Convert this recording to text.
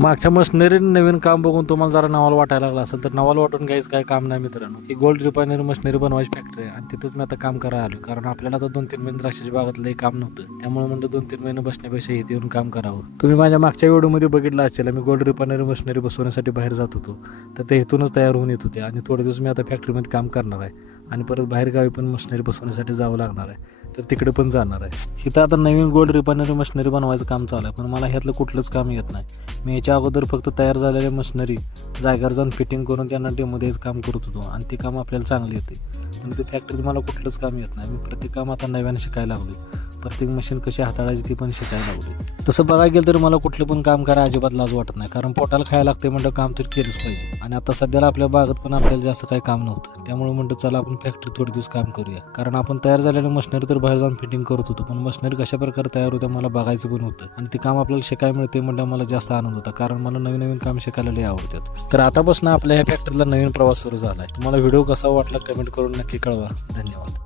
मागच्या मशिनरी नवीन काम बघून तुम्हाला जरा नवाल वाटायला लागला असेल तर नवाल वाटून काहीच काय काम नाही मित्रांनो. ही गोल्ड रिफायनरी मशिनरी बनवायची फॅक्टरी आहे आणि तिथंच मी आता काम करायला आलो. कारण आपल्याला आता 2-3 महिने द्राक्षाच्या बागातलंही काम नव्हतं, त्यामुळे म्हणलं 2-3 महिने बसण्यापेक्षा इथे येऊन काम करावं. तुम्ही माझ्या मागच्या व्हिडिओमध्ये बघितलं असेल, मी गोल्ड रिफायनरी मशिनरी बसवण्यासाठी बाहेर जात होतो, तर ते इथूनच तयार होऊन येत होते. आणि थोडे दिवस मी आता फॅक्टरीमध्ये काम करणार आहे आणि परत बाहेर गावी पण मशिनरी बसवण्यासाठी जावं लागणार आहे, तर तिकडे पण जाणार आहे. इथं आता नवीन गोल्ड रिफायनरी मशिनरी बनवायचं काम चालू आहे, पण मला ह्यातलं कुठलंच काम येत नाही. मी याच्या अगोदर फक्त तयार झालेल्या मशिनरी जागेवर जाऊन फिटिंग करून त्यांना डेमोदेच काम करत होतो आणि ते काम आपल्याला चांगले येते. पण ते फॅक्टरीत मला कुठलंच काम येत नाही. मी प्रत्येक काम आता नव्याने शिकायला लागलो. प्रत्येक मशीन कशी हाताळायची ती पण शिकायला लागलो. तसं बघायला गेलं तर मला कुठलं पण काम करायला अजिबात लाज वाटत नाही, कारण पोटाला खायला लागते म्हणलं काम तर केलंच पाहिजे. आणि आता सध्याला आपल्या बागेत पण आपल्याला जास्त काही काम नव्हतं, त्यामुळे म्हणलं चला आपण फॅक्टरी थोडे दिवस काम करूया. कारण आपण तयार झालेल्या मशिनरी तर बाहेर जाऊन फिटिंग करत होतो, पण मशिनरी कशा प्रकारे तयार होत्या मला बघायचं पण होतं. आणि ते काम आपल्याला शिकायला मिळते म्हणलं मला जास्त आनंद होता, कारण मला नवीन नवीन काम शिकायला लई आवडतात. तर आतापासून आपल्या ह्या फॅक्टरीला नवीन प्रवास सुरू झाला आहे. तुम्हाला व्हिडिओ कसा वाटला कमेंट करून नक्की कळवा. धन्यवाद.